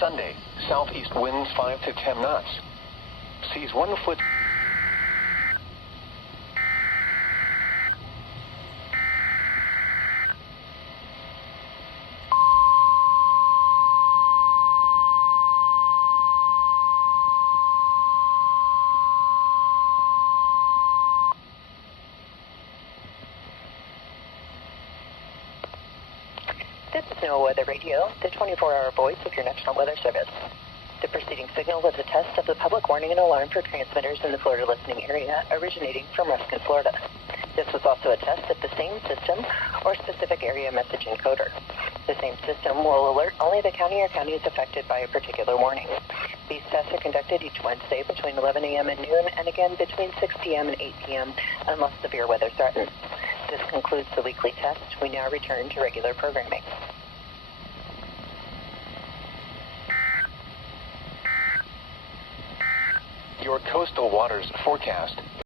Sunday, southeast winds 5 to 10 knots. Seas 1 foot. This is NOAA Weather Radio, the 24-hour voice of your National Weather Service. The preceding signal was a test of the public warning and alarm for transmitters in the Florida listening area originating from Ruskin, Florida. This was also a test of the same system or specific area message encoder. The same system will alert only the county or counties affected by a particular warning. These tests are conducted each Wednesday between 11 a.m. and noon and again between 6 p.m. and 8 p.m. unless severe weather threatens. This concludes the weekly test. We now return to regular programming. Your coastal waters forecast.